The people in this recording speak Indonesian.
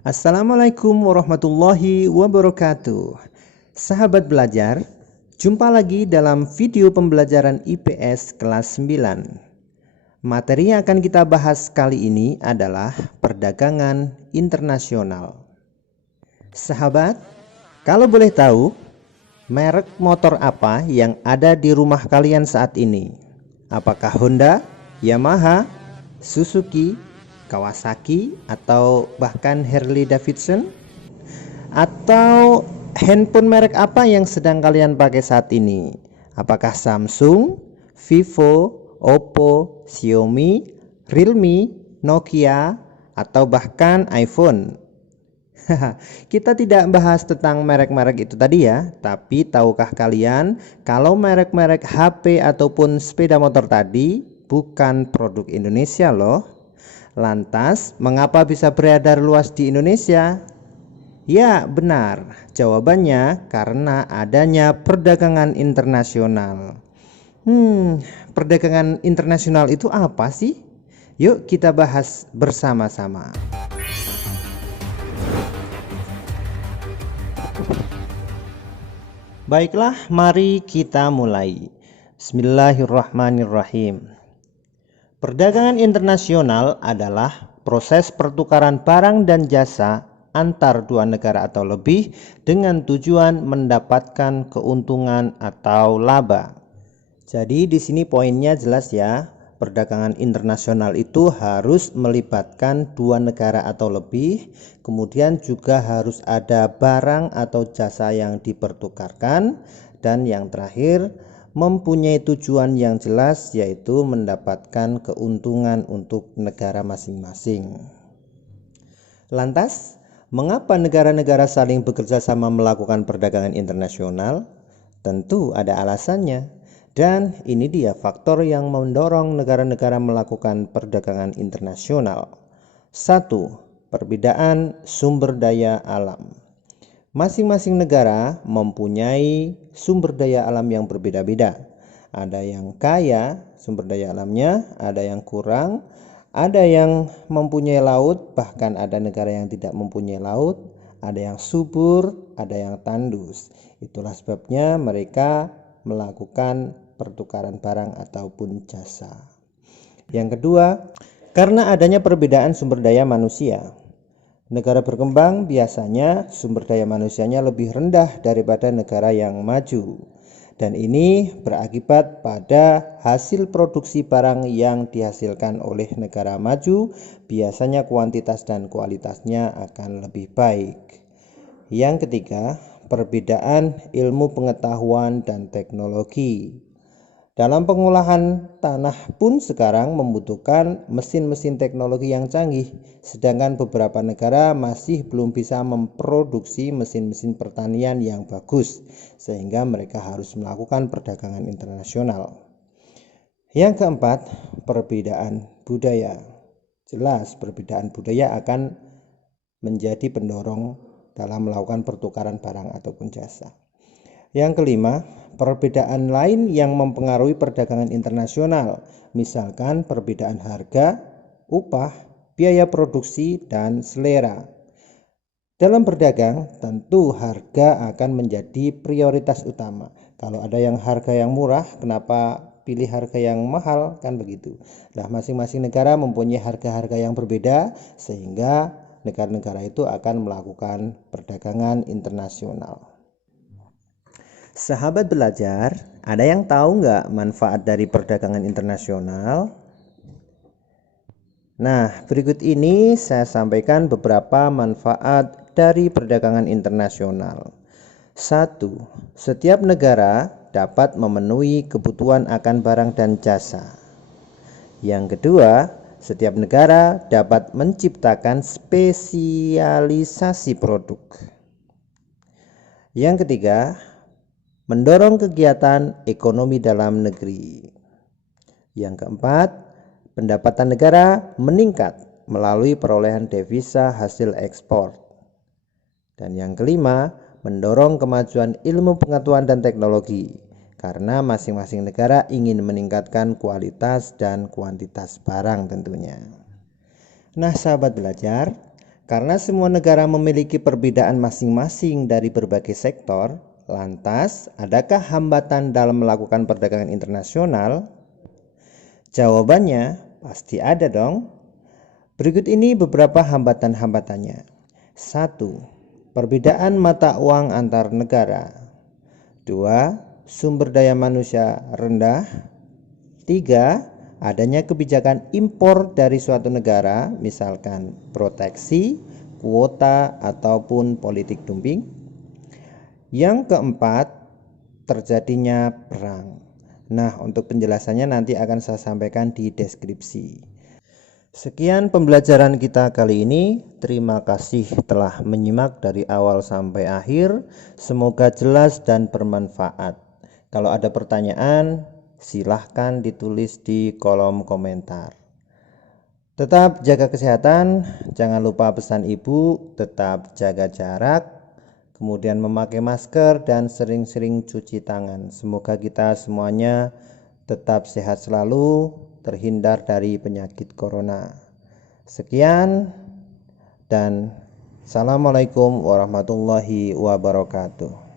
Assalamualaikum warahmatullahi wabarakatuh. Sahabat belajar, jumpa lagi dalam video pembelajaran IPS kelas 9. Materi yang akan kita bahas kali ini adalah perdagangan internasional. Sahabat, kalau boleh tahu, merek motor apa yang ada di rumah kalian saat ini? Apakah Honda, Yamaha, Suzuki, Kawasaki, atau bahkan Harley Davidson? Atau handphone merek apa yang sedang kalian pakai saat ini? Apakah Samsung, Vivo, Oppo, Xiaomi, Realme, Nokia, atau bahkan iPhone? Kita tidak bahas tentang merek-merek itu tadi ya, tapi tahukah kalian kalau merek-merek HP ataupun sepeda motor tadi bukan produk Indonesia loh? Lantas, mengapa bisa beredar luas di Indonesia? Ya, benar. Jawabannya karena adanya perdagangan internasional. Perdagangan internasional itu apa sih? Yuk kita bahas bersama-sama. Baiklah, mari kita mulai. Bismillahirrahmanirrahim. Perdagangan internasional adalah proses pertukaran barang dan jasa antar dua negara atau lebih dengan tujuan mendapatkan keuntungan atau laba. Jadi di sini poinnya jelas ya. Perdagangan internasional itu harus melibatkan dua negara atau lebih, kemudian juga harus ada barang atau jasa yang dipertukarkan, dan yang terakhir mempunyai tujuan yang jelas, yaitu mendapatkan keuntungan untuk negara masing-masing. Lantas, mengapa negara-negara saling bekerja sama melakukan perdagangan internasional? Tentu ada alasannya. Dan ini dia faktor yang mendorong negara-negara melakukan perdagangan internasional. 1. Perbedaan sumber daya alam. Masing-masing negara mempunyai sumber daya alam yang berbeda-beda. Ada yang kaya sumber daya alamnya, ada yang kurang, ada yang mempunyai laut, bahkan ada negara yang tidak mempunyai laut, ada yang subur, ada yang tandus. Itulah sebabnya mereka melakukan pertukaran barang ataupun jasa. Yang kedua, karena adanya perbedaan sumber daya manusia. Negara berkembang biasanya sumber daya manusianya lebih rendah daripada negara yang maju. Dan ini berakibat pada hasil produksi barang yang dihasilkan oleh negara maju, biasanya kuantitas dan kualitasnya akan lebih baik. Yang ketiga, perbedaan ilmu pengetahuan dan teknologi. Dalam pengolahan tanah pun sekarang membutuhkan mesin-mesin teknologi yang canggih, sedangkan beberapa negara masih belum bisa memproduksi mesin-mesin pertanian yang bagus, sehingga mereka harus melakukan perdagangan internasional. Yang keempat, perbedaan budaya. Jelas, perbedaan budaya akan menjadi pendorong dalam melakukan pertukaran barang ataupun jasa. Yang kelima, perbedaan lain yang mempengaruhi perdagangan internasional, misalkan perbedaan harga, upah, biaya produksi, dan selera. Dalam berdagang, tentu harga akan menjadi prioritas utama. Kalau ada yang harga yang murah, kenapa pilih harga yang mahal? Kan begitu. Nah, masing-masing negara mempunyai harga-harga yang berbeda, sehingga negara-negara itu akan melakukan perdagangan internasional. Sahabat belajar, ada yang tahu nggak manfaat dari perdagangan internasional? Nah, berikut ini saya sampaikan beberapa manfaat dari perdagangan internasional. 1. Setiap negara dapat memenuhi kebutuhan akan barang dan jasa. Yang kedua, setiap negara dapat menciptakan spesialisasi produk. Yang ketiga, mendorong kegiatan ekonomi dalam negeri. Yang keempat, pendapatan negara meningkat melalui perolehan devisa hasil ekspor. Dan yang kelima, mendorong kemajuan ilmu pengetahuan dan teknologi, karena masing-masing negara ingin meningkatkan kualitas dan kuantitas barang tentunya. Nah, sahabat belajar, Karena semua negara memiliki perbedaan masing-masing dari berbagai sektor, lantas adakah hambatan dalam melakukan perdagangan internasional? Jawabannya pasti ada dong. Berikut ini beberapa hambatan-hambatannya. 1. Perbedaan mata uang antar negara. 2. Sumber daya manusia rendah. 3. Adanya kebijakan impor dari suatu negara, misalkan proteksi, kuota, ataupun politik dumping. Yang keempat, terjadinya perang. Nah, untuk penjelasannya nanti akan saya sampaikan di deskripsi. Sekian pembelajaran kita kali ini. Terima kasih telah menyimak dari awal sampai akhir. Semoga jelas dan bermanfaat. Kalau ada pertanyaan, silahkan ditulis di kolom komentar. Tetap jaga kesehatan, jangan lupa pesan ibu, tetap jaga jarak, kemudian memakai masker dan sering-sering cuci tangan. Semoga kita semuanya tetap sehat selalu, terhindar dari penyakit corona. Sekian dan assalamualaikum warahmatullahi wabarakatuh.